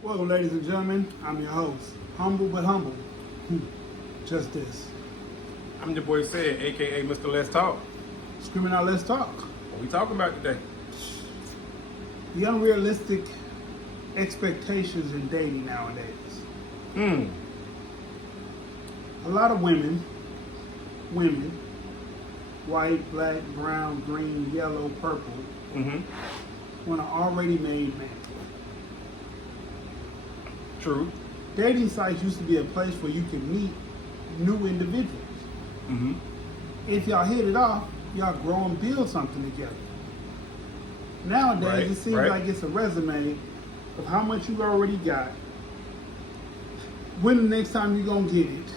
Welcome, ladies and gentlemen. I'm your host, humble but humble. Just this. I'm your boy Sid, aka Mr. Let's Talk. Screaming out, let's talk. What we talking about today? The unrealistic expectations in dating nowadays. A lot of women, white, black, brown, green, yellow, purple, want an already made man. True. Dating sites used to be a place where you can meet new individuals. If y'all hit it off, y'all grow and build something together. Nowadays, it seems like it's a resume of how much you already got, when the next time you're going to get it,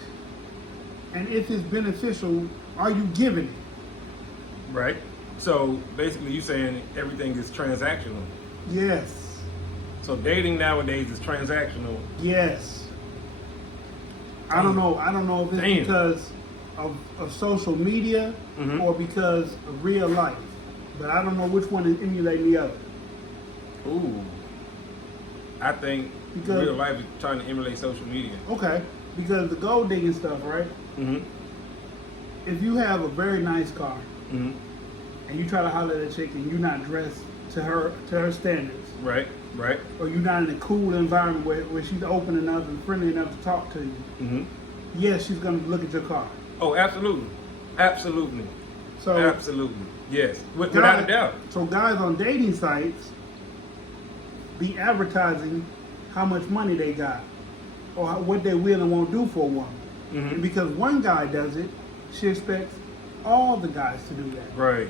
and if it's beneficial, are you giving it? Right. So basically, you saying everything is transactional. Yes. So dating nowadays is transactional. Yes. I don't know if it's because of social media or because of real life. But I don't know which one is emulating the other. Ooh. I think real life is trying to emulate social media. Okay. Because the gold digging stuff, right? If you have a very nice car and you try to holler at a chick and you're not dressed to her standards. Right. Or you're not in a cool environment where she's open enough and friendly enough to talk to you. Yes, she's going to look at your car. Oh, absolutely. So absolutely. Yes. Without a doubt. So guys on dating sites be advertising how much money they got or what they will and won't do for a woman. And because one guy does it, she expects all the guys to do that. Right.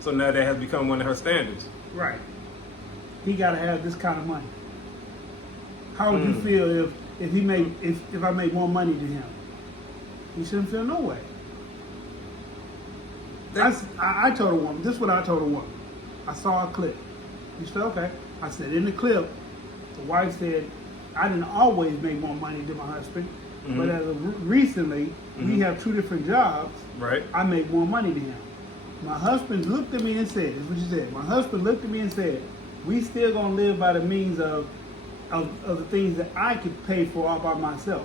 So now that has become one of her standards. Right. He got to have this kind of money. How would you feel if I made more money than him? He shouldn't feel no way. I told a woman, this is what I told a woman. I saw a clip. She said, okay. I said, in the clip, the wife said, I didn't always make more money than my husband, but as of recently, we have two different jobs. Right. I make more money than him. My husband looked at me and said, this is what she said. My husband looked at me and said, we still gonna live by the means of the things that I could pay for all by myself.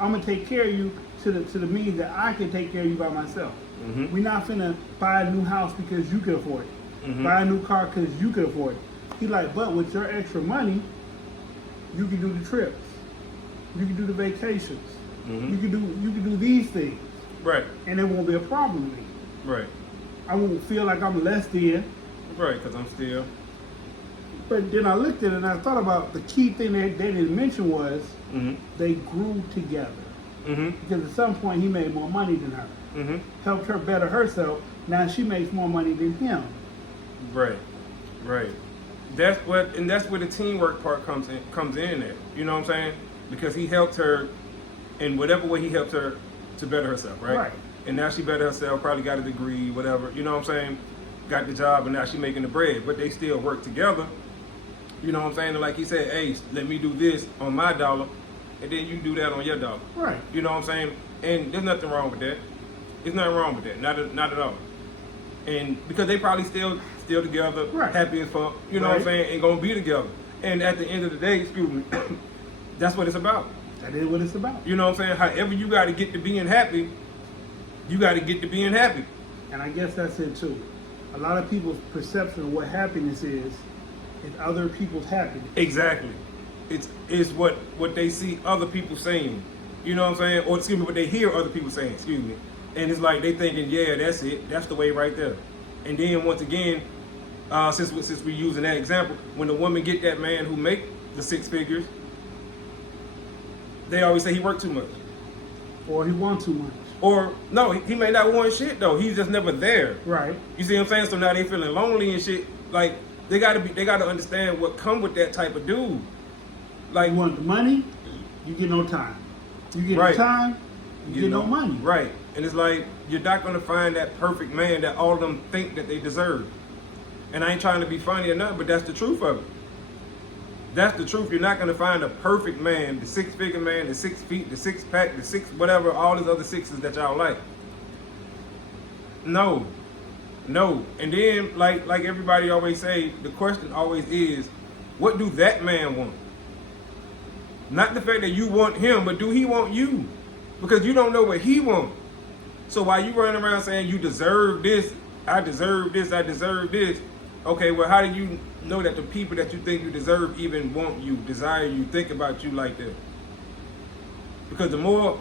I'm gonna take care of you to the means that I can take care of you by myself. We're not finna buy a new house because you can afford it. Buy a new car because you can afford it. He's like, but with your extra money, you can do the trips. You can do the vacations. You can do these things. Right. And it won't be a problem with me. Right. I won't feel like I'm less than. Right, because I'm still. But then I looked at it and I thought about the key thing that they didn't mention was they grew together. Because at some point he made more money than her. Helped her better herself. Now she makes more money than him. Right. That's where the teamwork part comes in there. You know what I'm saying? Because he helped her in whatever way he helped her to better herself, right? And now she better herself, probably got a degree, whatever, you know what I'm saying? Got the job and now she making the bread, but they still work together. You know what I'm saying? And like he said, hey, let me do this on my dollar, and then you do that on your dollar. Right. You know what I'm saying? And there's nothing wrong with that. There's nothing wrong with that, not at all. And because they probably still together, happy as fuck, you know what I'm saying, and gonna be together. And at the end of the day, excuse me, that's what it's about. That is what it's about. You know what I'm saying? However you gotta get to being happy, you gotta get to being happy. And I guess that's it too. A lot of people's perception of what happiness is other people's happiness. Exactly. It's what they see other people saying. You know what I'm saying? Or excuse me, what they hear other people saying, excuse me. And it's like they thinking, yeah, that's it. That's the way right there. And then once again, since we're using that example, when the woman get that man who make the six figures, they always say he worked too much. Or he want too much. Or no, he may not want shit though. He's just never there. Right. You see what I'm saying? So now they feeling lonely and shit. Like they gotta understand what come with that type of dude. Like you want the money, you get no time. You get no time, you get no money. Right. And it's like you're not gonna find that perfect man that all of them think that they deserve. And I ain't trying to be funny or nothing, but that's the truth of it. That's the truth. You're not going to find a perfect man, the six-figure man, the 6 feet, the six-pack, the six, whatever, all these other sixes that y'all like. No. No. And then, like everybody always say, the question always is, what do that man want? Not the fact that you want him, but do he want you? Because you don't know what he wants. So while you running around saying you deserve this, I deserve this, I deserve this, okay, well, how do you know that the people that you think you deserve even want you, desire you, think about you like that? Because the more,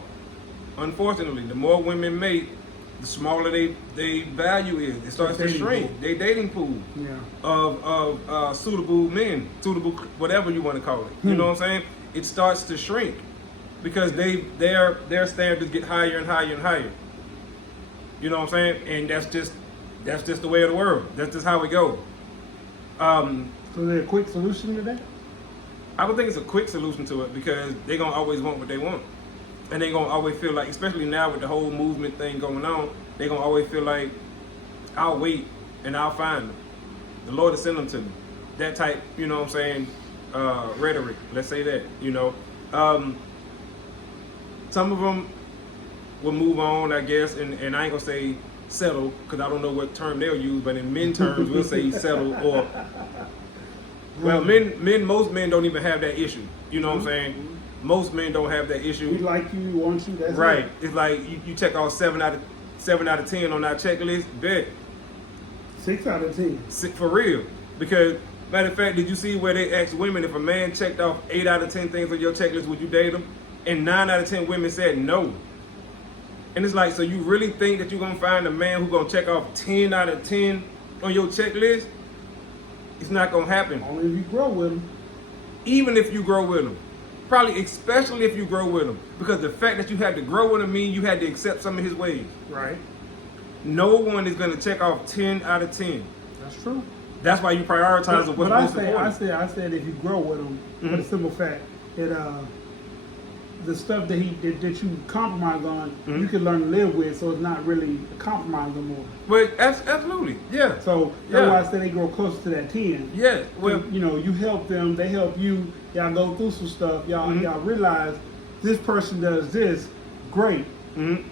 unfortunately, the more women make, the smaller they value is. It starts to shrink. They dating pool of suitable men, suitable whatever you want to call it. You know what I'm saying? It starts to shrink because their standards get higher and higher and higher. You know what I'm saying? And that's just the way of the world. That's just how it goes. So is there a quick solution to that? I don't think it's a quick solution to it because they're gonna always want what they want. And they're gonna always feel like, especially now with the whole movement thing going on, they're gonna always feel like, I'll wait and I'll find them. The Lord will send them to me. That type, you know what I'm saying, rhetoric, let's say that, you know. Some of them will move on, I guess, and I ain't gonna say settle, because I don't know what term they'll use, but in men terms, we'll say settle, or, well, most men don't even have that issue, you know what I'm saying? Most men don't have that issue. We like you, we want you, that's right. it. It's like you check off 7 out of 10 on our checklist, bet. 6 out of 10. For real. Because, matter of fact, did you see where they asked women if a man checked off 8 out of 10 things on your checklist, would you date him? And 9 out of 10 women said no. And it's like, so you really think that you're going to find a man who's going to check off 10 out of 10 on your checklist? It's not going to happen. Only if you grow with him. Even if you grow with him. Probably, especially if you grow with him. Because the fact that you had to grow with him means you had to accept some of his ways. Right. No one is going to check off 10 out of 10. That's true. That's why you prioritize what's most important. I said if you grow with him, for the simple fact that the stuff that that you compromise on, you can learn to live with, so it's not really a compromise no more. But absolutely, yeah. So that's why I said they grow closer to that 10. Yeah. Well, you know, you help them, they help you. Y'all go through some stuff. Y'all realize this person does this great,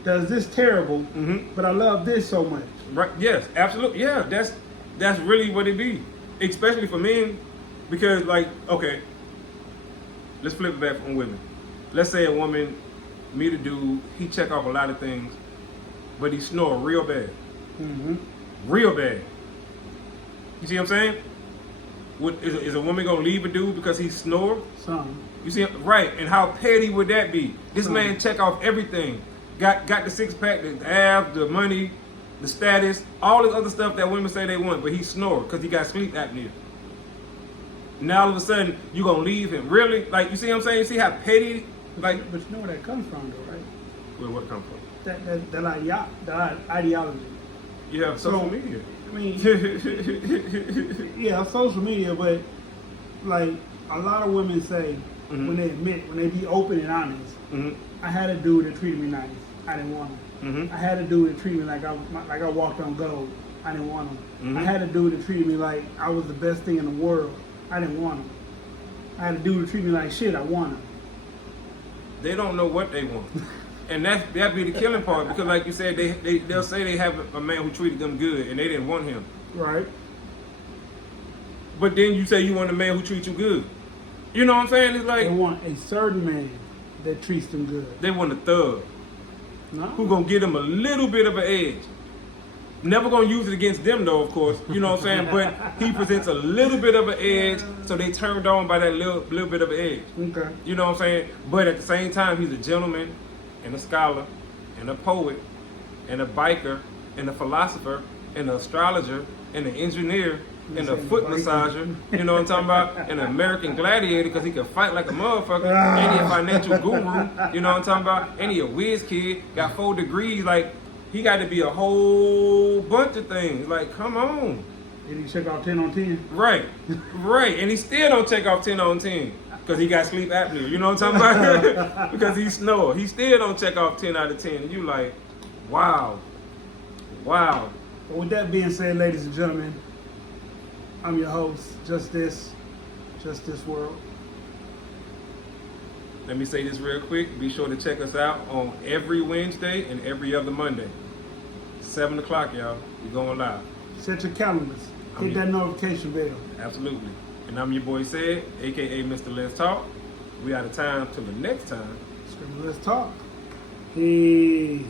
does this terrible, but I love this so much. Right. Yes. Absolutely. Yeah. That's really what it be, especially for men, because like, okay, let's flip it back from women. Let's say a woman meet a dude, he check off a lot of things, but he snore real bad. Real bad. You see what I'm saying? Is a woman gonna leave a dude because he snore? Some. You see, right? And how petty would that be? This man check off everything. Got the 6-pack, the abs, the money, the status, all this other stuff that women say they want, but he snore because he got sleep apnea. Now all of a sudden you gonna leave him? Really? Like, you see what I'm saying? You see how petty? Like, but you know where that comes from, though, right? Where what come from? That ideology. You have social media. I mean, yeah, social media, but like a lot of women say when they admit, when they be open and honest, I had a dude that treated me nice. I didn't want him. I had a dude that treated me like I walked on gold. I didn't want him. I had a dude that treated me like I was the best thing in the world. I didn't want him. I had a dude that treated me like shit. I want him. They don't know what they want. And that be the killing part, because like you said, they'll say they have a man who treated them good and they didn't want him. Right. But then you say you want a man who treats you good. You know what I'm saying? It's like they want a certain man that treats them good. They want a thug. No. Who gonna give them a little bit of an edge. Never gonna use it against them though, of course. You know what I'm saying? But he presents a little bit of an edge, so they turned on by that little bit of an edge. Okay. You know what I'm saying? But at the same time, he's a gentleman, and a scholar, and a poet, and a biker, and a philosopher, and an astrologer, and an engineer, and a foot massager, you know what I'm talking about? And an American gladiator, because he can fight like a motherfucker, and he a financial guru, you know what I'm talking about? And he a whiz kid, got 4 degrees, like, he got to be a whole bunch of things. Like, come on. Did he check off 10 on 10? Right, right. And he still don't check off 10 on 10 because he got sleep apnea. You know what I'm talking about? Because he snore. He still don't check off 10 out of 10. And you like, wow. Wow. But with that being said, ladies and gentlemen, I'm your host, Just This World. Let me say this real quick. Be sure to check us out on every Wednesday and every other Monday. 7 o'clock, y'all. We're going live. Set your calendars. I'm Hit your- that notification bell. Absolutely. And I'm your boy Said, aka Mr. Let's Talk. We out of time till the next time. Let's talk. Peace.